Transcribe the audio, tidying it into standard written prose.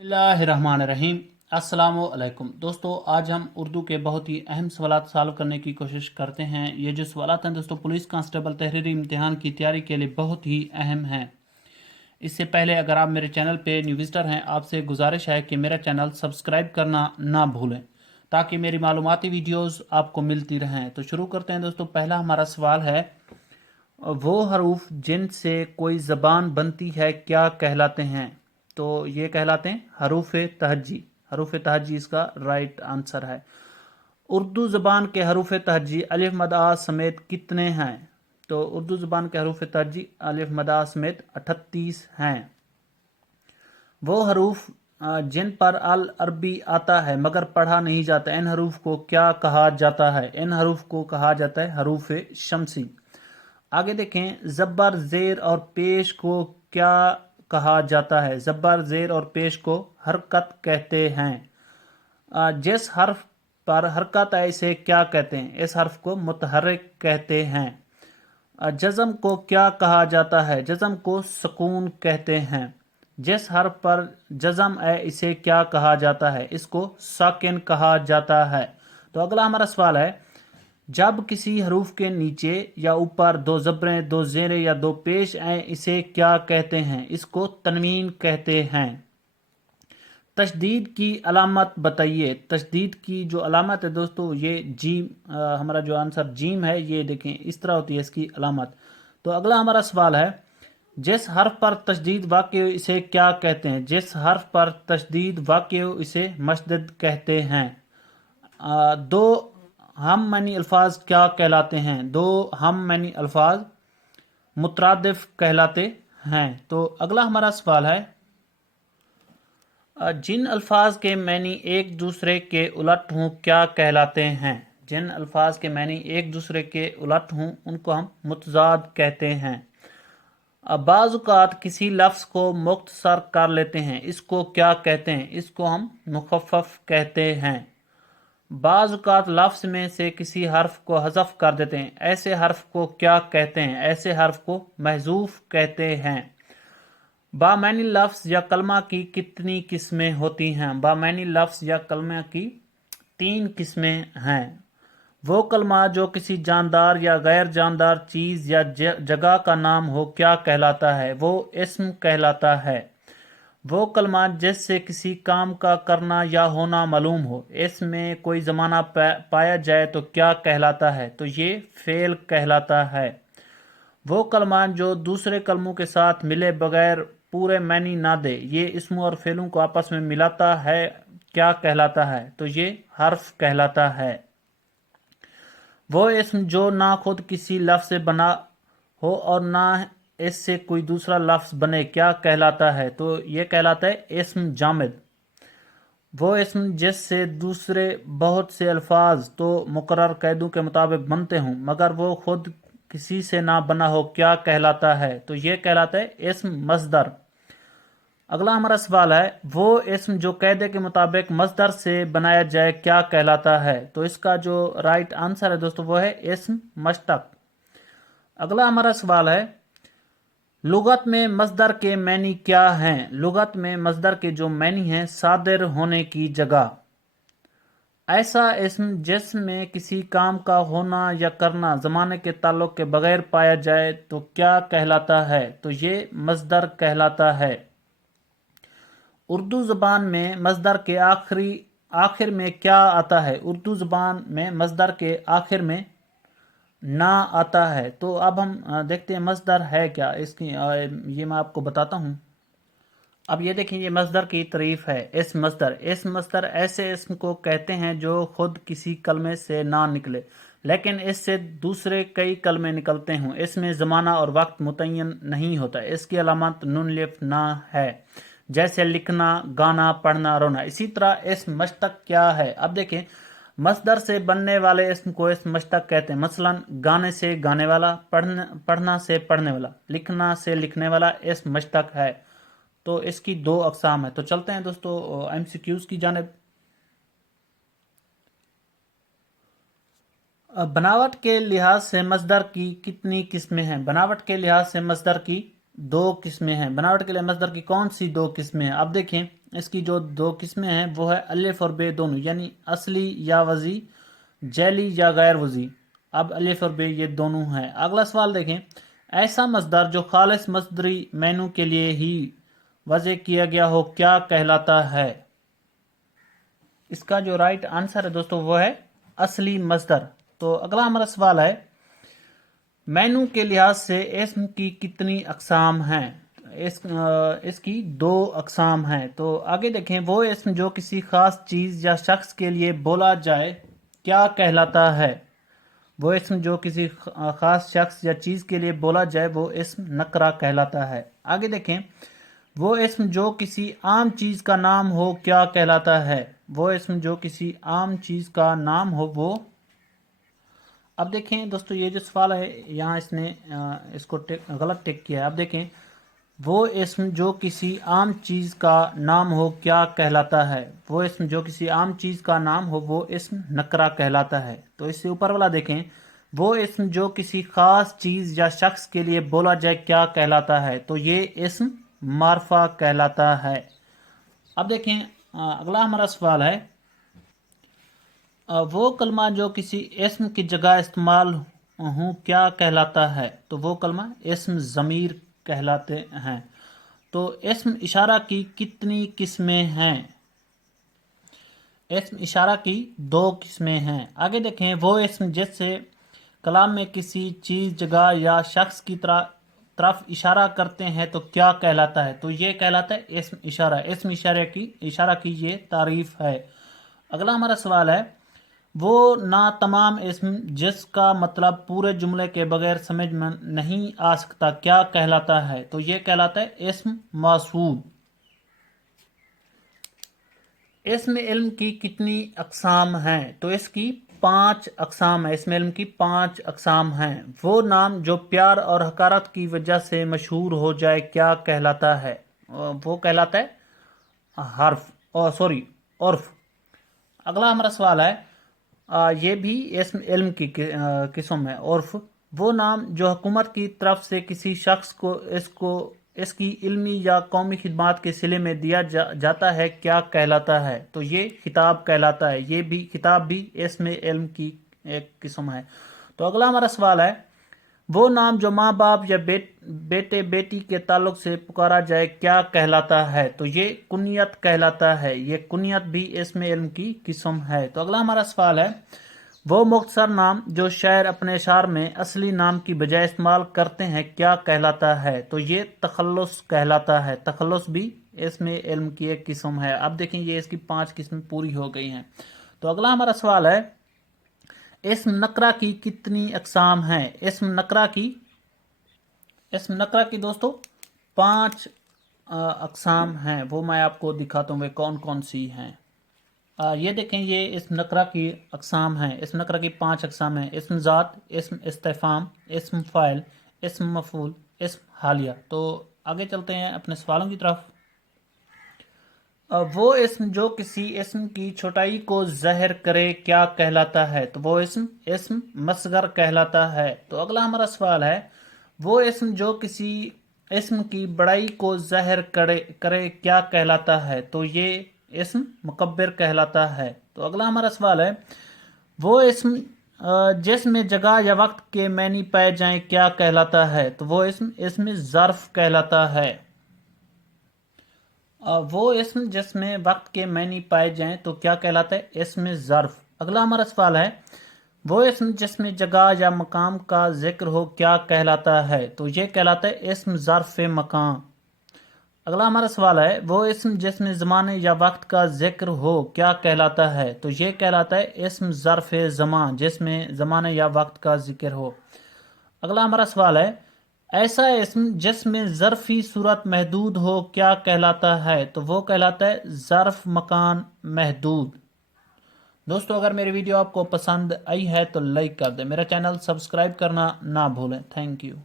बिस्मिल्लाहिर्रहमानिर्रहीम। अस्सलामुअलैकुम दोस्तों, आज हम उर्दू के बहुत ही अहम सवालात सॉल्व करने की कोशिश करते हैं। ये जो सवालात हैं दोस्तों, पुलिस कांस्टेबल तहरीरी इम्तिहान की तैयारी के लिए बहुत ही अहम हैं। इससे पहले अगर आप मेरे चैनल पे न्यू विजिटर हैं, आपसे गुजारिश है कि मेरा चैनल सब्सक्राइब करना ना भूलें ताकि मेरी मालूमाती वीडियोज़ आपको मिलती रहें। तो शुरू करते हैं दोस्तों। पहला हमारा सवाल है, वो हरूफ जिनसे कोई ज़बान बनती है क्या कहलाते हैं? तो ये कहलाते हैं हरूफ तहज्जी। हरूफ तहज्जी इसका राइट आंसर है। उर्दू ज़बान के हरूफ तहज्जी अलिफ मद आ समेत कितने हैं? तो उर्दू ज़बान के हरूफ तहज्जी अलिफ मद आ समेत 38 हैं। वो हरूफ जिन पर अल अरबी आता है मगर पढ़ा नहीं जाता, इन हरूफ को क्या कहा जाता है? इन हरूफ को कहा जाता है हरूफ शमसी। आगे देखें, जब्बर जेर और पेश को क्या कहा जाता है? जब्बर जेर और पेश को हरकत कहते हैं। जिस हर्फ पर हरकत है इसे क्या कहते हैं? इस हर्फ को मुतहर्रिक कहते हैं। जज़म को क्या कहा जाता है? जज़म को सुकून कहते हैं। जिस हर्फ पर जज़म है इसे क्या कहा जाता है? इसको साकिन कहा जाता है। तो अगला हमारा सवाल है, जब किसी हरूफ के नीचे या ऊपर दो ज़बरें, दो ज़ेरें या दो पेश आए इसे क्या कहते हैं? इसको तनवीन कहते हैं। तशदीद की अलामत बताइए। तशदीद की जो अलामत है दोस्तों, ये जीम, हमारा जो आंसर जीम है, ये देखें इस तरह होती है इसकी अलामत। तो अगला हमारा सवाल है, जिस हर्फ पर तशदीद वाक़ हो इसे क्या कहते हैं? जिस हर्फ पर तशदीद वाक़ हो इसे मशदद कहते हैं। दो हम मनी अल्फाज क्या कहलाते हैं? दो हम मनी अल्फाज मुतरादिफ कहलाते हैं। तो अगला हमारा सवाल है, जिन अल्फाज के मैनी एक दूसरे के उलट हों क्या कहलाते हैं? जिन अल्फाज के मैनी एक दूसरे के उलट हों उनको हम मुतजाद कहते हैं। बाज़-औक़ात किसी लफ्ज़ को मुख्तसर कर लेते हैं, इसको क्या कहते हैं? इसको हम मुखफ़फ़ कहते हैं। बाज़-औक़ात लफ्ज़ में से किसी हर्फ को हज़फ कर देते हैं, ऐसे हर्फ को क्या कहते हैं? ऐसे हर्फ को महज़ूफ़ कहते हैं। बामैनी लफ्ज़ या कलमा की कितनी किस्में होती हैं? बामैनी लफ्ज़ या कलमा की 3 किस्में हैं। वो कलमा जो किसी जानदार या गैर जानदार चीज़ या जगह का नाम हो क्या कहलाता है? वो इस्म कहलाता है। वो कलमा जिससे किसी काम का करना या होना मालूम हो, इसमें कोई ज़माना पाया जाए तो क्या कहलाता है? तो ये फ़ेल कहलाता है। वो कलमा जो दूसरे कलमों के साथ मिले बगैर पूरे मैनी ना दे, ये इसमों और फ़ेलों को आपस में मिलाता है, क्या कहलाता है? तो ये हर्फ कहलाता है। वो इस्म जो ना खुद किसी लफ्ज़ से बना हो और ना इससे कोई दूसरा लफ्ज़ बने क्या कहलाता है? तो ये कहलाता है इस्म जामिद। वो इस्म जिससे दूसरे बहुत से अल्फाज तो मुकर्रर कैदों के मुताबिक बनते हों मगर वो खुद किसी से ना बना हो क्या कहलाता है? तो ये कहलाता है इस्म मस्दर। अगला हमारा सवाल है, वो इस्म जो कैदे के मुताबिक मस्दर से बनाया जाए क्या कहलाता है? तो इसका जो राइट आंसर है दोस्तों वो है इस्म मश्तक। अगला हमारा सवाल है, लुगत में मस्दर के मैनी क्या हैं? लुगत में मस्दर के जो मैनी हैं, सादिर होने की जगह। ऐसा इस्म जिसमें किसी काम का होना या करना ज़माने के ताल्लुक के बगैर पाया जाए तो क्या कहलाता है? तो ये मस्दर कहलाता है। उर्दू ज़बान में मस्दर के आखिर में क्या आता है? उर्दू ज़बान में मस्दर के आखिर में ना आता है। तो अब हम देखते हैं मस्दर है क्या। इसकी ये मैं आपको बताता हूँ। अब ये देखें, ये मस्दर की तारीफ है। इस मस्दर ऐसे इस्म को कहते हैं जो खुद किसी कलमे से ना निकले लेकिन इससे दूसरे कई कलमे निकलते हों। इसमें ज़माना और वक्त मुतय्यन नहीं होता। इसकी अलामत नून लिफ ना है, जैसे लिखना, गाना, पढ़ना, रोना। इसी तरह इस मश्तक क्या है? अब देखें, मस्दर से बनने वाले इस्म को इस मश्तक कहते हैं। मसलन गाने से गाने वाला, पढ़ना से पढ़ने वाला, लिखना से लिखने वाला इस मश्तक है। तो इसकी 2 अक़साम है। तो चलते हैं दोस्तों एमसीक्यूज़ की जानिब। बनावट के लिहाज से मस्दर की कितनी किस्में हैं? बनावट के लिहाज से मस्दर की 2 किस्में हैं। बनावट के लिए मस्दर की कौन सी 2 किस्में हैं? अब देखें, اس کی جو دو قسمیں ہیں وہ ہے الف اور بے دونوں، یعنی اصلی یا وضعی، جعلی یا غیر وضعی۔ اب الف اور بے یہ دونوں ہیں۔ اگلا سوال دیکھیں، ایسا مصدر جو خالص مصدری معنوں کے لیے ہی وضع کیا گیا ہو کیا کہلاتا ہے؟ اس کا جو رائٹ آنسر ہے دوستو وہ ہے اصلی مصدر۔ تو اگلا ہمارا سوال ہے، معنوں کے لحاظ سے اسم کی کتنی اقسام ہیں؟ اس کی 2 اقسام ہیں۔ تو آگے دیکھیں، وہ اسم جو کسی خاص چیز یا شخص کے لیے بولا جائے کیا کہلاتا ہے؟ وہ اسم جو کسی خاص شخص یا چیز کے لیے بولا جائے وہ اسم نکرہ کہلاتا ہے۔ آگے دیکھیں، وہ اسم جو کسی عام چیز کا نام ہو کیا کہلاتا ہے؟ وہ اسم جو کسی عام چیز کا نام ہو وہ، اب دیکھیں دوستو یہ جو سوال ہے یہاں اس نے اس کو غلط ٹک کیا ہے۔ اب دیکھیں، وہ اسم جو کسی عام چیز کا نام ہو کیا کہلاتا ہے؟ وہ اسم جو کسی عام چیز کا نام ہو وہ اسم نکرہ کہلاتا ہے۔ تو اس سے اوپر والا دیکھیں، وہ اسم جو کسی خاص چیز یا شخص کے لیے بولا جائے کیا کہلاتا ہے؟ تو یہ اسم معرفہ کہلاتا ہے۔ اب دیکھیں اگلا ہمارا سوال ہے، وہ کلمہ جو کسی اسم کی جگہ استعمال ہوں کیا کہلاتا ہے؟ تو وہ کلمہ اسم ضمیر کہلاتے ہیں۔ تو اسم اشارہ کی کتنی قسمیں ہیں؟ اسم اشارہ کی 2 قسمیں ہیں۔ آگے دیکھیں، وہ اسم جس سے کلام میں کسی چیز، جگہ یا شخص کی طرف اشارہ کرتے ہیں تو کیا کہلاتا ہے؟ تو یہ کہلاتا ہے اسم اشارہ۔ اسم اشارہ کی یہ تعریف ہے۔ اگلا ہمارا سوال ہے، وہ تمام اسم جس کا مطلب پورے جملے کے بغیر سمجھ میں نہیں آ سکتا کیا کہلاتا ہے؟ تو یہ کہلاتا ہے اسم موصول۔ اسم علم کی کتنی اقسام ہیں؟ تو اس کی 5 اقسام ہیں۔ اسم علم کی 5 اقسام ہیں۔ وہ نام جو پیار اور حقارت کی وجہ سے مشہور ہو جائے کیا کہلاتا ہے؟ وہ کہلاتا ہے عرف۔ اگلا ہمارا سوال ہے، یہ بھی اسم علم کی قسم ہے، عرف۔ وہ نام جو حکومت کی طرف سے کسی شخص کو اس کی علمی یا قومی خدمات کے صلے میں دیا جاتا ہے کیا کہلاتا ہے؟ تو یہ خطاب کہلاتا ہے۔ یہ بھی خطاب بھی اسم علم کی ایک قسم ہے۔ تو اگلا ہمارا سوال ہے، وہ نام جو ماں باپ یا بیٹے بیٹی کے تعلق سے پکارا جائے کیا کہلاتا ہے؟ تو یہ کنیت کہلاتا ہے۔ یہ کنیت بھی اسم علم کی قسم ہے۔ تو اگلا ہمارا سوال ہے، وہ مختصر نام جو شاعر اپنے اشعار میں اصلی نام کی بجائے استعمال کرتے ہیں کیا کہلاتا ہے؟ تو یہ تخلص کہلاتا ہے۔ تخلص بھی اسم علم کی ایک قسم ہے۔ اب دیکھیں یہ اس کی 5 قسمیں پوری ہو گئی ہیں۔ تو اگلا ہمارا سوال ہے، اسم نکرہ کی کتنی اقسام ہیں؟ اسم نکرہ کی دوستو 5 اقسام ہیں۔ وہ میں آپ کو دکھاتا ہوں وہ کون کون سی ہیں۔ یہ دیکھیں، یہ اسم نکرہ کی اقسام ہیں۔ اسم نکرہ کی 5 اقسام ہیں، اسم ذات، اسم استفہام، اسم فاعل، اسم مفعول، اسم حالیہ۔ تو آگے چلتے ہیں اپنے سوالوں کی طرف۔ وہ اسم جو کسی اسم کی چھوٹائی کو ظاہر کرے کیا کہلاتا ہے؟ تو وہ اسم مصغر کہلاتا ہے۔ تو اگلا ہمارا سوال ہے، وہ اسم جو کسی اسم کی بڑائی کو ظاہر کرے کیا کہلاتا ہے؟ تو یہ اسم مکبر کہلاتا ہے۔ تو اگلا ہمارا سوال ہے، وہ اسم جس میں جگہ یا وقت کے معنی پائے جائیں کیا کہلاتا ہے؟ تو وہ اسم ظرف کہلاتا ہے۔ وہ اسم جس میں وقت کے معنی پائے جائیں تو کیا کہلاتا ہے؟ اسم ظرف۔ اگلا ہمارا سوال ہے، وہ اسم جس میں جگہ یا مقام کا ذکر ہو کیا کہلاتا ہے؟ تو یہ کہلاتا ہے اسم ظرف مکان۔ اگلا ہمارا سوال ہے، وہ اسم جس میں زمانے یا وقت کا ذکر ہو کیا کہلاتا ہے؟ تو یہ کہلاتا ہے اسم ظرف زمان، جس میں زمانے یا وقت کا ذکر ہو۔ اگلا ہمارا سوال ہے، ایسا اسم جس میں ظرفی صورت محدود ہو کیا کہلاتا ہے؟ تو وہ کہلاتا ہے ظرف مکان محدود۔ دوستو اگر میری ویڈیو آپ کو پسند آئی ہے تو لائک کر دیں، میرا چینل سبسکرائب کرنا نہ بھولیں۔ Thank you.